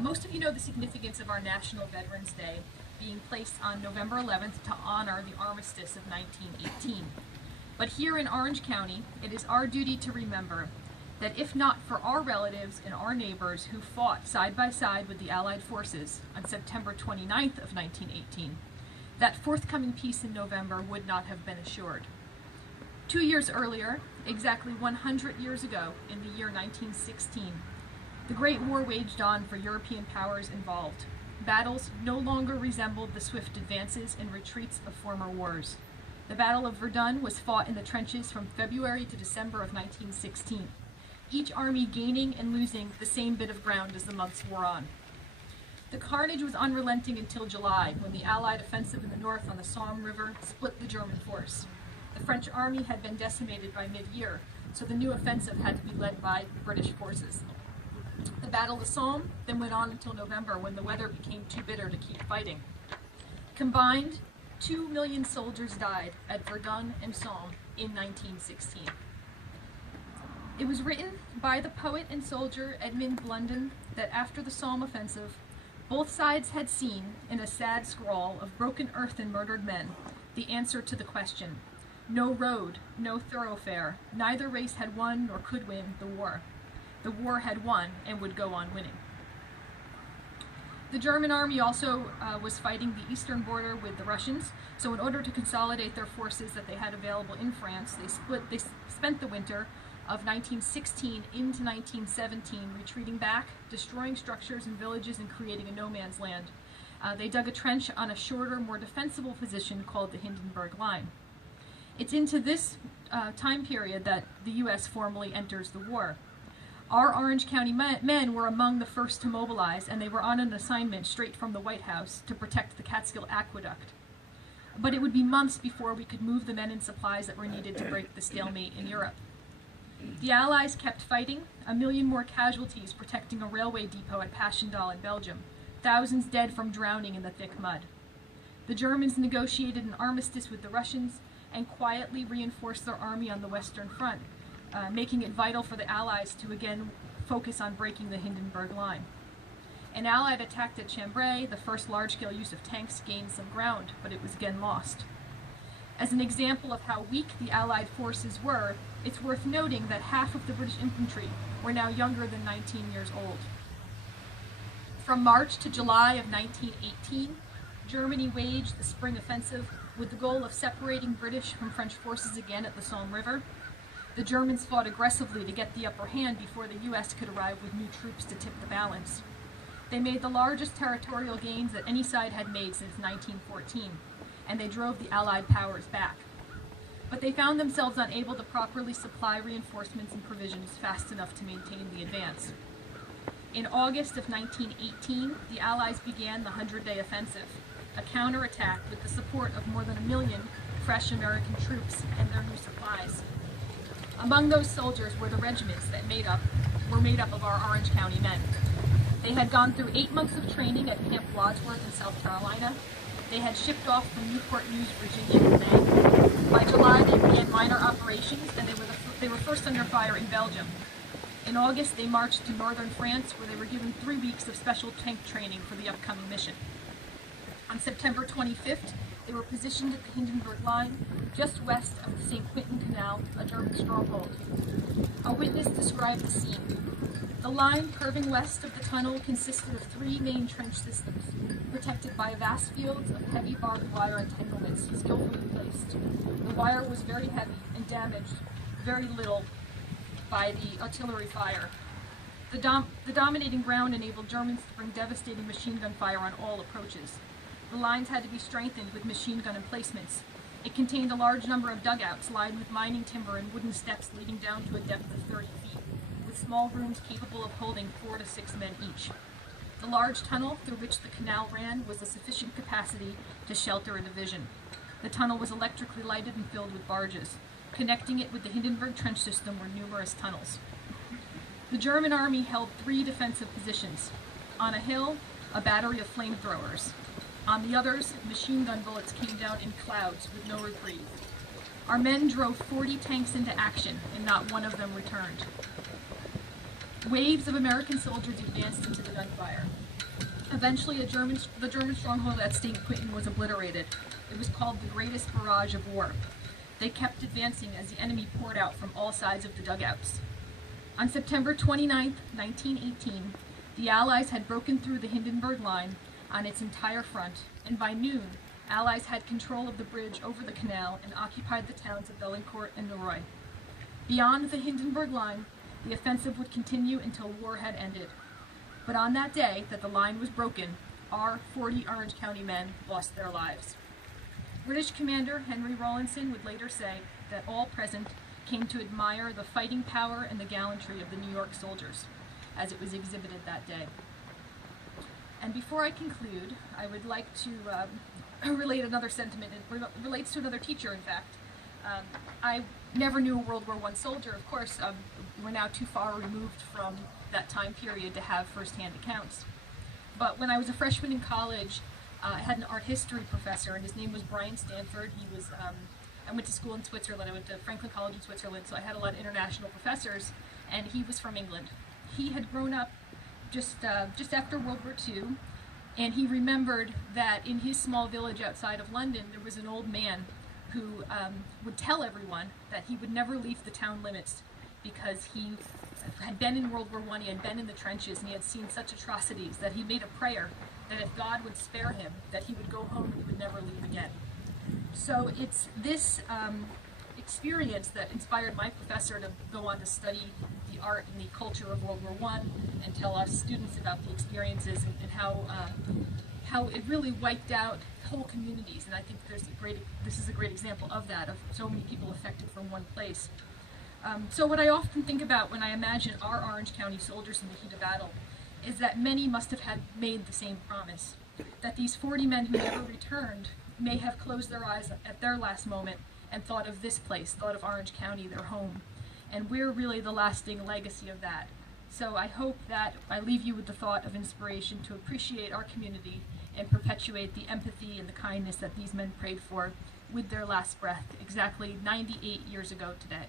Most of you know the significance of our National Veterans Day being placed on November 11th to honor the armistice of 1918. But here in Orange County, it is our duty to remember that if not for our relatives and our neighbors who fought side by side with the Allied forces on September 29th of 1918, that forthcoming peace in November would not have been assured. 2 years earlier, exactly 100 years ago, in the year 1916, the Great War waged on for European powers involved. Battles no longer resembled the swift advances and retreats of former wars. The Battle of Verdun was fought in the trenches from February to December of 1916, each army gaining and losing the same bit of ground as the months wore on. The carnage was unrelenting until July, when the Allied offensive in the north on the Somme River split the German force. The French army had been decimated by mid-year, so the new offensive had to be led by British forces. The Battle of Somme then went on until November, when the weather became too bitter to keep fighting. Combined, 2 million soldiers died at Verdun and Somme in 1916. It was written by the poet and soldier Edmund Blunden that after the Somme offensive, both sides had seen, in a sad scrawl of broken earth and murdered men, the answer to the question: no road, no thoroughfare, neither race had won nor could win the war. The war had won and would go on winning. The German army also was fighting the eastern border with the Russians, so in order to consolidate their forces that they had available in France, they spent the winter of 1916 into 1917 retreating back, destroying structures and villages, and creating a no-man's land. They dug a trench on a shorter, more defensible position called the Hindenburg Line. It's into this time period that the U.S. formally enters the war. Our Orange County men were among the first to mobilize, and they were on an assignment straight from the White House to protect the Catskill Aqueduct. But it would be months before we could move the men and supplies that were needed to break the stalemate in Europe. The Allies kept fighting, 1 million more casualties protecting a railway depot at Passchendaele in Belgium, thousands dead from drowning in the thick mud. The Germans negotiated an armistice with the Russians and quietly reinforced their army on the Western Front, making it vital for the Allies to again focus on breaking the Hindenburg Line. An Allied attack at Cambrai, the first large-scale use of tanks, gained some ground, but it was again lost. As an example of how weak the Allied forces were, it's worth noting that half of the British infantry were now younger than 19 years old. From March to July of 1918, Germany waged the spring offensive with the goal of separating British from French forces again at the Somme River. The Germans fought aggressively to get the upper hand before the U.S. could arrive with new troops to tip the balance. They made the largest territorial gains that any side had made since 1914, and they drove the Allied powers back. But they found themselves unable to properly supply reinforcements and provisions fast enough to maintain the advance. In August of 1918, the Allies began the 100-day offensive, a counterattack with the support of more than 1 million fresh American troops and their new supplies. Among those soldiers were the regiments that were made up of our Orange County men. They had gone through 8 months of training at Camp Wadsworth in South Carolina. They had shipped off from Newport News, Virginia in May. By July, they began minor operations, and they were first under fire in Belgium. In August, they marched to northern France, where they were given 3 weeks of special tank training for the upcoming mission. On September 25th, they were positioned at the Hindenburg Line, just west of the St. Quentin Canal, a German stronghold. A witness described the scene. The line curving west of the tunnel consisted of 3 main trench systems, protected by vast fields of heavy barbed wire entanglements skillfully placed. The wire was very heavy and damaged very little by the artillery fire. The dominating ground enabled Germans to bring devastating machine gun fire on all approaches. The lines had to be strengthened with machine gun emplacements. It contained a large number of dugouts lined with mining timber and wooden steps leading down to a depth of 30 feet, with small rooms capable of holding 4 to 6 men each. The large tunnel through which the canal ran was of sufficient capacity to shelter a division. The tunnel was electrically lighted and filled with barges. Connecting it with the Hindenburg trench system were numerous tunnels. The German army held 3 defensive positions. On a hill, a battery of flamethrowers. On the others, machine gun bullets came down in clouds with no reprieve. Our men drove 40 tanks into action, and not one of them returned. Waves of American soldiers advanced into the gunfire. Eventually, the German stronghold at St. Quentin was obliterated. It was called the greatest barrage of war. They kept advancing as the enemy poured out from all sides of the dugouts. On September 29, 1918, the Allies had broken through the Hindenburg Line on its entire front, and by noon, Allies had control of the bridge over the canal and occupied the towns of Bellencourt and Norroy. Beyond the Hindenburg Line, the offensive would continue until war had ended. But on that day that the line was broken, our 40 Orange County men lost their lives. British Commander Henry Rawlinson would later say that all present came to admire the fighting power and the gallantry of the New York soldiers, as it was exhibited that day. And before I conclude, I would like to relate another sentiment. It relates to another teacher, in fact. I never knew a World War I soldier. Of course, we're now too far removed from that time period to have firsthand accounts. But when I was a freshman in college, I had an art history professor, and his name was Brian Stanford. He was, I went to school in Switzerland. I went to Franklin College in Switzerland, so I had a lot of international professors, and he was from England. He had grown up just after World War II, and he remembered that in his small village outside of London, there was an old man who would tell everyone that he would never leave the town limits because he had been in World War I, he had been in the trenches, and he had seen such atrocities that he made a prayer that if God would spare him, that he would go home and he would never leave again. So it's this experience that inspired my professor to go on to study the art and the culture of World War I and tell us students about the experiences and how it really wiped out whole communities. And I think this is a great example of that, of so many people affected from one place. So what I often think about when I imagine our Orange County soldiers in the heat of battle is that many must have had made the same promise, that these 40 men who never returned may have closed their eyes at their last moment and thought of this place, thought of Orange County, their home. And we're really the lasting legacy of that. So I hope that I leave you with the thought of inspiration to appreciate our community and perpetuate the empathy and the kindness that these men prayed for with their last breath, exactly 98 years ago today.